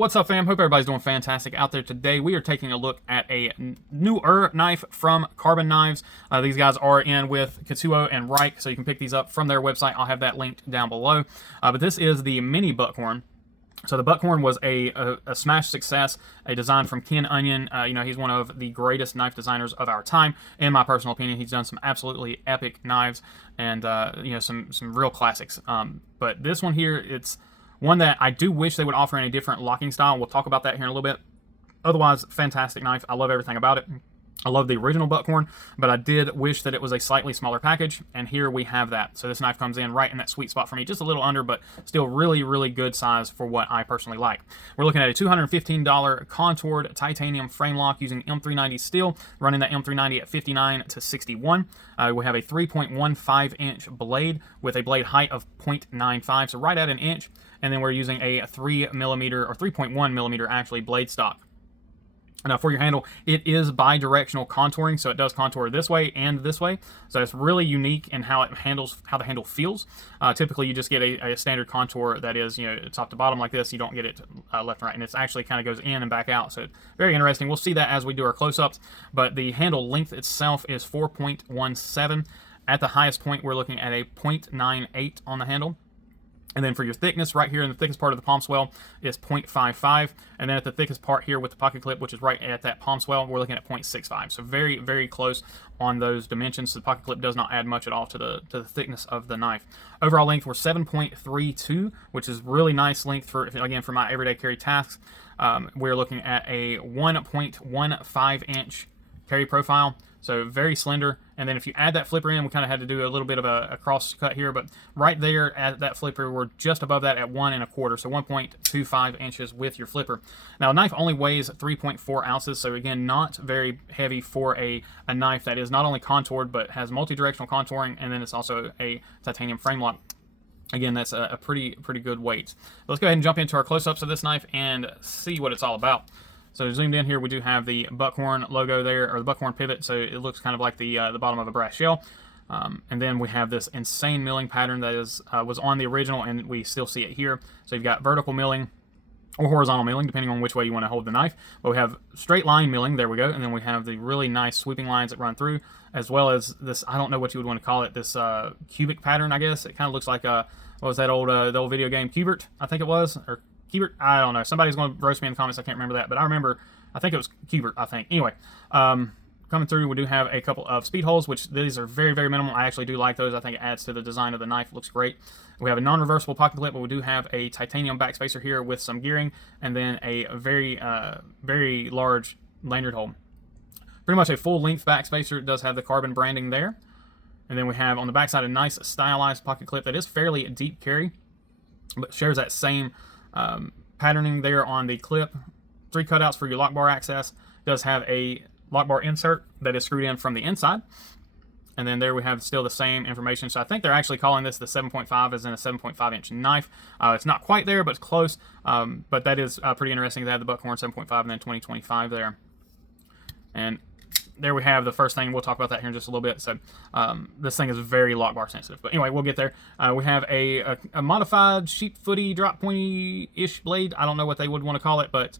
What's up, fam? Hope everybody's doing fantastic out there today. We are taking a look at a newer knife from Karbon Knives. These guys are in with Katsuo and Reich, so you can pick these up from their website. I'll have that linked down below. But this is the Mini Buckhorn. So the Buckhorn was a smash success, a design from Ken Onion. He's one of the greatest knife designers of our time, in my personal opinion. He's done some absolutely epic knives and some real classics. But this one here, it's one that I do wish they would offer in a different locking style. We'll talk about that here in a little bit. Otherwise, fantastic knife. I love everything about it. I love the original Buckhorn, but I did wish that it was a slightly smaller package, and here we have that. So this knife comes in right in that sweet spot for me, just a little under, but still really, really good size for what I personally like. We're looking at a $215 contoured titanium frame lock using M390 steel, running that M390 at 59 to 61. We have a 3.15-inch blade with a blade height of 0.95, so right at an inch, and then we're using a 3mm or 3.1 millimeter actually blade stock. Now for your handle, it is bi-directional contouring, so it does contour this way and this way. So it's really unique in how it handles, how the handle feels. Typically, you just get a standard contour that is, top to bottom like this. You don't get it left and right, and it actually kind of goes in and back out. So very interesting. We'll see that as we do our close-ups. But the handle length itself is 4.17. At the highest point, we're looking at a 0.98 on the handle. And then for your thickness, right here in the thickest part of the palm swell is 0.55. And then at the thickest part here with the pocket clip, which is right at that palm swell, we're looking at 0.65. So very, very close on those dimensions. The pocket clip does not add much at all to the thickness of the knife. Overall length, we're 7.32, which is really nice length for, again, for my everyday carry tasks. We're looking at a 1.15-inch carry profile. So very slender. And then if you add that flipper in, we kind of had to do a little bit of a cross cut here, but right there at that flipper, we're just above that at 1 1/4, so 1.25 inches with your flipper. Now, a knife only weighs 3.4 ounces, so again, not very heavy for a knife that is not only contoured, but has multi-directional contouring, and then it's also a titanium frame lock. Again, that's a pretty good weight. Let's go ahead and jump into our close-ups of this knife and see what it's all about. So zoomed in here, we do have the Buckhorn logo there, or the Buckhorn pivot, so it looks kind of like the bottom of a brass shell. And then we have this insane milling pattern that was on the original, and we still see it here. So you've got vertical milling or horizontal milling, depending on which way you want to hold the knife. But we have straight line milling, there we go, and then we have the really nice sweeping lines that run through, as well as this, I don't know what you would want to call it, this cubic pattern, I guess. It kind of looks like, what was that the old video game, Cubert, I think it was, or Cubert, I don't know. Somebody's going to roast me in the comments. I can't remember that, but I think it was Cubert, I think. Anyway, coming through, we do have a couple of speed holes, which these are very, very minimal. I actually do like those. I think it adds to the design of the knife. It looks great. We have a non-reversible pocket clip, but we do have a titanium backspacer here with some gearing, and then a very, very large lanyard hole. Pretty much a full-length backspacer. It does have the Karbon branding there. And then we have on the backside a nice stylized pocket clip that is fairly deep carry, but shares that same patterning there on the clip. 3 cutouts for your lock bar access. Does have a lock bar insert that is screwed in from the inside. And then there we have still the same information. So I think they're actually calling this the 7.5 as in a 7.5-inch knife. It's not quite there, but it's close. But that is pretty interesting. They have the Buckhorn 7.5 and then 2025 there. And there we have the first thing. We'll talk about that here in just a little bit. So this thing is very lock bar sensitive. But anyway, we'll get there. We have a modified sheep footy drop pointy-ish blade. I don't know what they would want to call it, but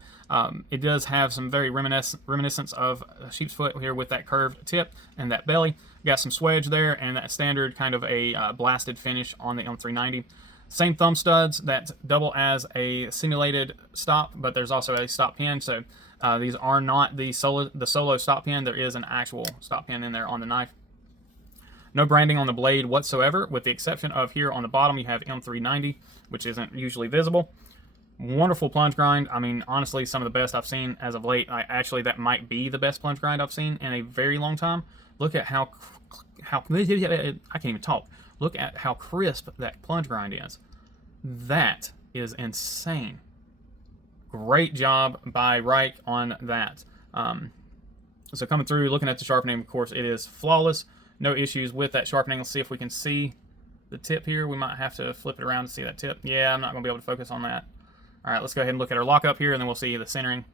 it does have some very reminiscence of a sheep's foot here with that curved tip and that belly. Got some swedge there and that standard kind of a blasted finish on the M390. Same thumb studs that double as a simulated stop, but there's also a stop pin. So these are not the solo stop pin. There is an actual stop pin in there on the knife. No branding on the blade whatsoever, with the exception of here on the bottom you have M390, which isn't usually visible. Wonderful plunge grind. I mean, honestly, some of the best I've seen as of late. Actually, that might be the best plunge grind I've seen in a very long time. Look at how I can't even talk. Look at how crisp that plunge grind is. That is insane. Great job by Reich on that. So coming through, looking at the sharpening, of course, it is flawless. No issues with that sharpening. Let's see if we can see the tip here. We might have to flip it around to see that tip. Yeah, I'm not going to be able to focus on that. All right, let's go ahead and look at our lockup here, and then we'll see the centering.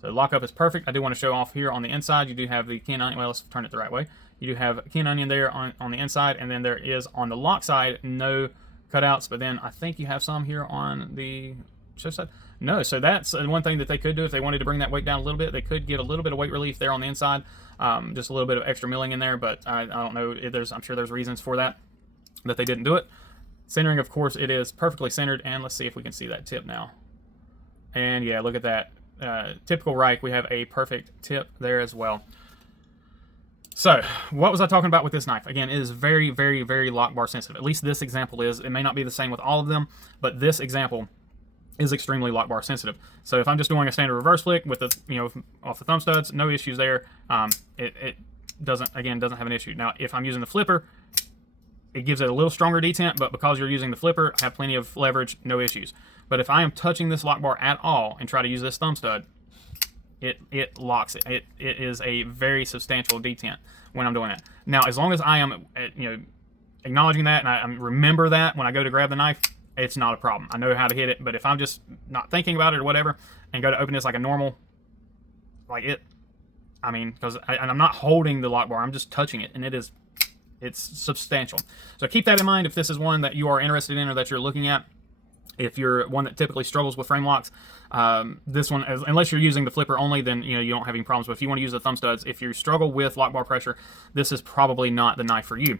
So lockup is perfect. I do want to show off here on the inside. You do have the Ken Onion. Well, let's turn it the right way. You do have Ken Onion there on the inside, and then there is on the lock side no cutouts, but then I think you have some here on the show side. No, so that's one thing that they could do if they wanted to bring that weight down a little bit. They could give a little bit of weight relief there on the inside, just a little bit of extra milling in there. But I don't know. I'm sure there's reasons for that they didn't do it. Centering, of course, it is perfectly centered. And let's see if we can see that tip now. And yeah, look at that. Typical Reich. We have a perfect tip there as well. So, what was I talking about with this knife? Again, it is very, very, very lock bar sensitive. At least this example is. It may not be the same with all of them, but this example is extremely lock bar sensitive. So if I'm just doing a standard reverse flick with the, off the thumb studs, no issues there. It doesn't have an issue. Now, if I'm using the flipper, it gives it a little stronger detent, but because you're using the flipper, I have plenty of leverage, no issues. But if I am touching this lock bar at all and try to use this thumb stud, it locks it. It is a very substantial detent when I'm doing that. Now, as long as I am, acknowledging that and I remember that when I go to grab the knife, it's not a problem. I know how to hit it. But if I'm just not thinking about it or whatever and go to open this like a normal, because I'm not holding the lock bar, I'm just touching it, and it's substantial. So keep that in mind if this is one that you are interested in or that you're looking at. If you're one that typically struggles with frame locks, this one, unless you're using the flipper only, then you don't have any problems. But if you want to use the thumb studs, if you struggle with lock bar pressure, this is probably not the knife for you.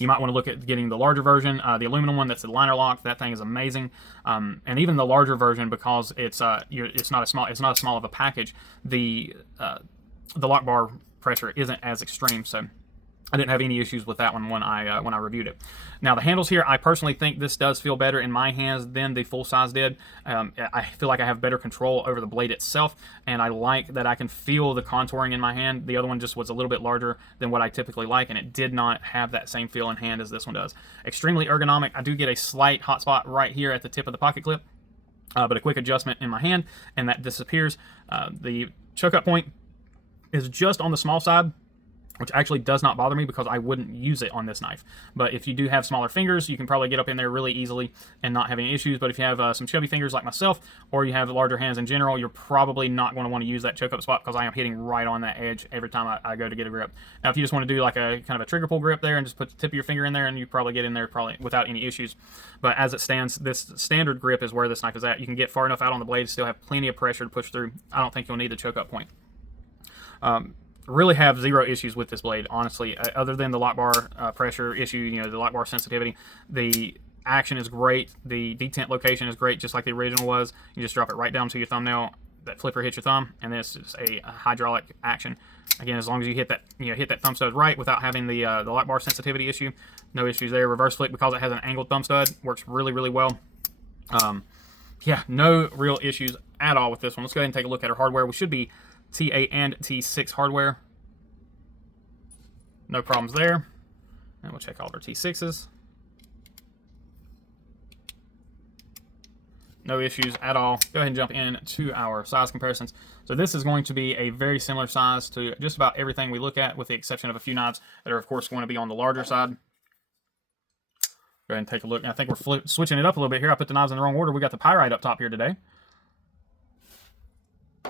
You might want to look at getting the larger version, the aluminum one that's the liner lock. That thing is amazing, and even the larger version, because it's not as small of a package. The lock bar pressure isn't as extreme, so I didn't have any issues with that one when I reviewed it. Now, the handles here, I personally think this does feel better in my hands than the full size did. I feel like I have better control over the blade itself, and I like that I can feel the contouring in my hand. The other one just was a little bit larger than what I typically like, and it did not have that same feel in hand as this one does. Extremely ergonomic. I do get a slight hot spot right here at the tip of the pocket clip, but a quick adjustment in my hand, and that disappears. The choke up point is just on the small side, which actually does not bother me because I wouldn't use it on this knife. But if you do have smaller fingers, you can probably get up in there really easily and not have any issues. But if you have some chubby fingers like myself, or you have larger hands in general, you're probably not going to want to use that choke up spot because I am hitting right on that edge every time I go to get a grip. Now, if you just want to do like a kind of a trigger pull grip there and just put the tip of your finger in there, and you probably get in there without any issues. But as it stands, this standard grip is where this knife is at. You can get far enough out on the blade to still have plenty of pressure to push through. I don't think you'll need the choke up point. Really have zero issues with this blade, honestly, other than the lock bar pressure issue, the lock bar sensitivity. The action is great. The detent location is great, just like the original was. You just drop it right down to your thumbnail. That flipper hits your thumb, and this is a hydraulic action. Again, as long as you hit that thumb stud right without having the lock bar sensitivity issue, no issues there. Reverse flick, because it has an angled thumb stud, works really, really well. Yeah, no real issues at all with this one. Let's go ahead and take a look at our hardware. We should be T8 and T6 hardware. No problems there. And we'll check all of our T6s. No issues at all. Go ahead and jump into our size comparisons. So this is going to be a very similar size to just about everything we look at, with the exception of a few knives that are, of course, going to be on the larger side. Go ahead and take a look. I think we're switching it up a little bit here. I put the knives in the wrong order. We got the Pyrite up top here today.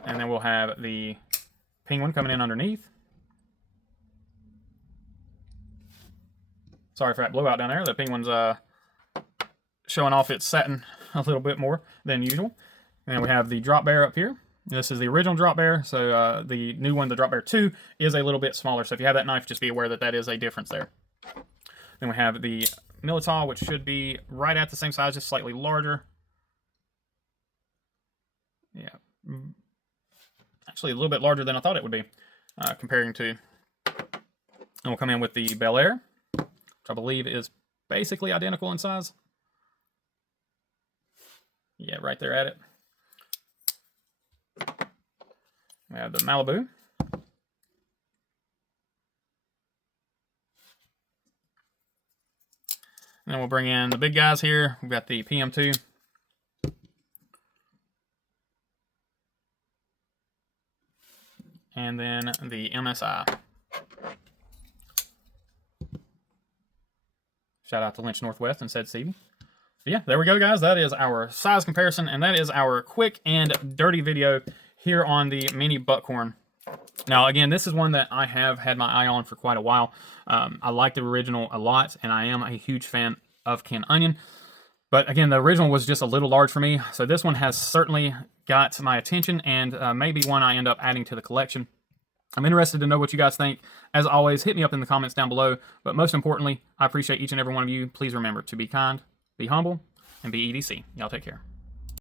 And then we'll have the Penguin coming in underneath. Sorry for that blowout down there. The Penguin's showing off its satin a little bit more than usual. And we have the Drop Bear up here. This is the original Drop Bear, so the new one, the Drop Bear 2, is a little bit smaller. So if you have that knife, just be aware that that is a difference there. Then we have the Militaw, which should be right at the same size, just slightly larger. Yeah. Actually, a little bit larger than I thought it would be, comparing to. And we'll come in with the Bel Air, which I believe is basically identical in size. Yeah, right there at it. We have the Malibu. And then we'll bring in the big guys here. We've got the PM2. And then the MSI. Shout out to Lynch Northwest and said Stevie. So yeah, there we go, guys. That is our size comparison, and that is our quick and dirty video here on the Mini Buckhorn. Now, again, this is one that I have had my eye on for quite a while. I like the original a lot, and I am a huge fan of Ken Onion. But again, the original was just a little large for me, so this one has certainly got my attention, and maybe one I end up adding to the collection. I'm interested to know what you guys think. As always, hit me up in the comments down below, but most importantly, I appreciate each and every one of you. Please remember to be kind, be humble, and be EDC. Y'all take care.